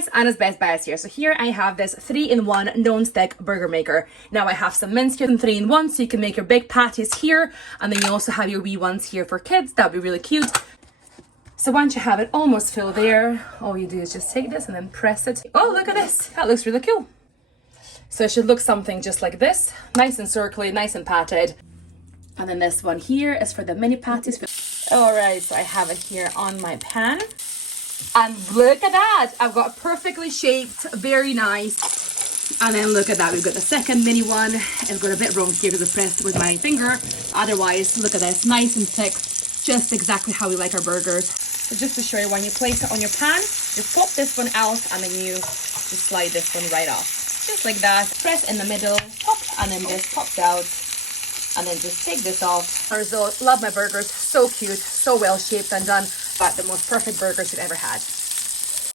guys, Anna's Best Buys here. So here I have this 3-in-1 non-stick burger maker. Now I have some mince here in 3-in-1 so you can make your big patties here, and then you also have your wee ones here for kids. That'd be really cute. So once you have it almost filled there, all you do is just take this and then press it. Oh, look at this. That looks really cool. So it should look something just like this. Nice and circly, nice and patted. And then this one here is for the mini patties. All right, so I have it here on my pan. And look at that. I've got perfectly shaped, very nice. And then look at that. We've got the second mini one. It's got a bit wrong here because I pressed with my finger. Otherwise, look at this. Nice and thick. Just exactly how we like our burgers. So just to show you, when you place it on your pan, just pop this one out and then you just slide this one right off. Just like that. Press in the middle, pop, and then this pops out. And then just take this off. Love my burgers. So cute, so well shaped and done. But the most perfect burgers you've ever had.